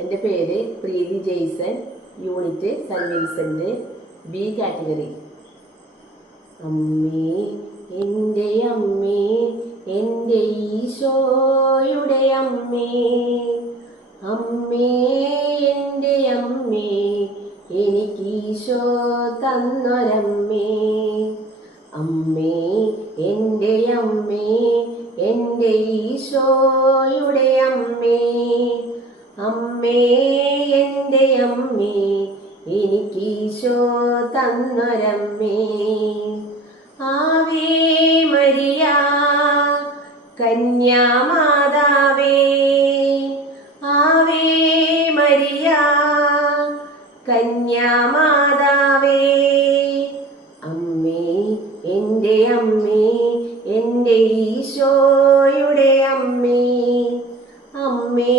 എൻ്റെ പേര് Preethi Jason, unit Saint Vincent, B category. അമ്മേ എൻ്റെ അമ്മേ, എൻ്റെ ഈശോയുടെ അമ്മേ, അമ്മേ എൻ്റെ അമ്മേ, എനിക്ക് ഈശോ തന്നൊരമ്മേ. അമ്മേ എൻ്റെ അമ്മേ, എൻ്റെ ഈശോയുടെ അമ്മേ, അമ്മേ എൻ്റെ അമ്മേ, എനിക്ക് ഈശോ തന്നൊരമ്മേ. ആവേ മരിയ കന്യാമാതാവേ, ആവേ മരിയ കന്യാമാതാവേ, അമ്മേ എൻ്റെ അമ്മേ, എൻ്റെ ഈശോയുടെ അമ്മേ, അമ്മേ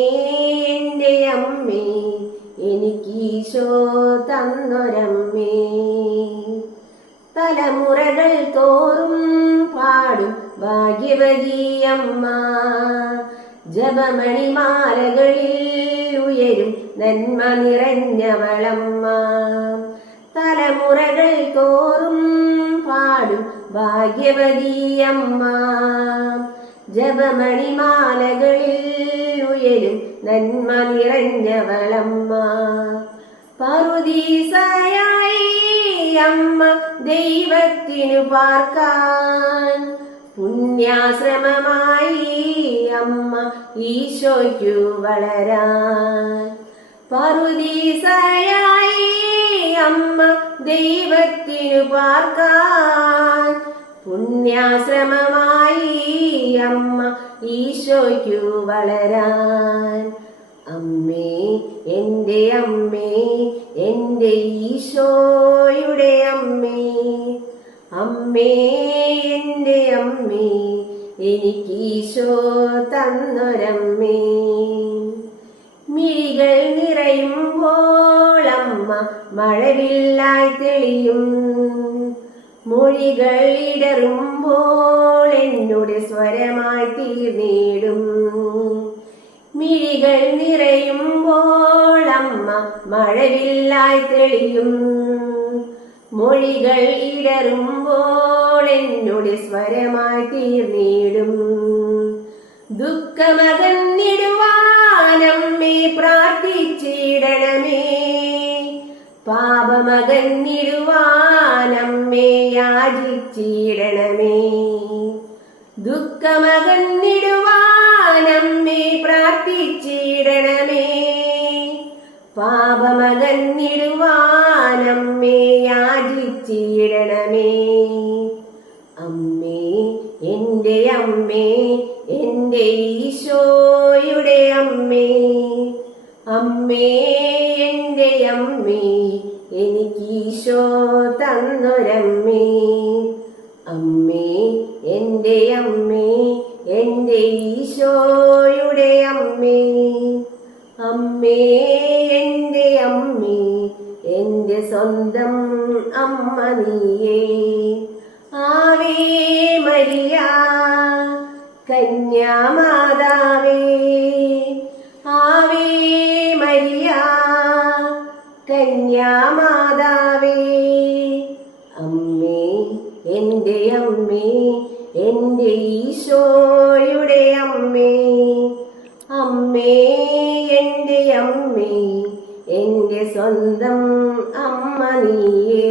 എൻ്റെ അമ്മേ, എനിക്ക് ഈശോ തന്നൊരമ്മേ. തലമുറകൾ തോറും പാടും ഭാഗ്യവതിയമ്മ, ജപമണിമാലകളിൽ ഉയരും നന്മ നിറഞ്ഞവളമ്മ. തലമുറകൾ തോറും പാടും ഭാഗ്യവതിയമ്മ, ജപമണിമാലകളിൽ ഉയരും നന്മ നിറഞ്ഞവളമ്മ. പറുദീസയായി അമ്മ ദൈവത്തിനു പാർക്കാൻ, പുണ്യാശ്രമമായി അമ്മ ഈശോയ്ക്കു വളരാൻ. പറുദീസയായി അമ്മ ദൈവത്തിനു പാർക്കാൻ, പുണ്യാശ്രമമായി അമ്മ ഈശോയ്ക്കു വളരാൻ. അമ്മേ എൻ്റെ അമ്മേ, എൻ്റെ ഈശോയുടെ അമ്മേ, അമ്മേ എൻ്റെ അമ്മേ, എനിക്ക് ഈശോ തന്നൊരമ്മേ. മിഴികൾ നിറയുമ്പോൾ അമ്മ മഴവില്ലായി തെളിയും, മൊഴികൾ ഇടറുമ്പോൾ എന്നുടെ സ്വരമായി തീർന്നിടും. മിഴികൾ നിറയുമ്പോൾ അമ്മ മഴവില്ലായി തെളിയും, മൊഴികൾ ഇടറുമ്പോൾ എന്നുടെ സ്വരമായി തീർന്നിടും. ദുഃഖമകന്നിടുവാനമ്മേ പ്രാർത്ഥിച്ചിടണമേ, പാപമകന്നിടുവാനമ്മേ യാചിച്ചിടണമേ. ദുഃഖമകന്നിടുവാനമ്മേ പ്രാർത്ഥിച്ചിടണമേ, പാപമകന്നിടുവാനമ്മേ യാചിച്ചിടണമേ. അമ്മേ എൻ്റെ അമ്മേ, എൻ്റെ ഈശോയുടെ അമ്മേ, അമ്മേ എൻ്റെ അമ്മേ, എനിക്ക് ഈശോ തന്നൊരമ്മേ. അമ്മേ എൻ്റെ അമ്മേ, എൻ്റെ ഈശോയുടെ അമ്മേ, അമ്മേ എൻ്റെ അമ്മേ, എൻ്റെ സ്വന്തം അമ്മ നീയേ. ആവേ മരിയ കന്യാമാതാവേ, ആവേ മരിയ കന്യാമാതാവേ, അമ്മേ എൻ്റെ അമ്മേ, എൻ്റെ ഈശോയുടെ അമ്മേ, അമ്മേ എൻ്റെ അമ്മേ, എൻ്റെ സ്വന്തം അമ്മ നീയേ.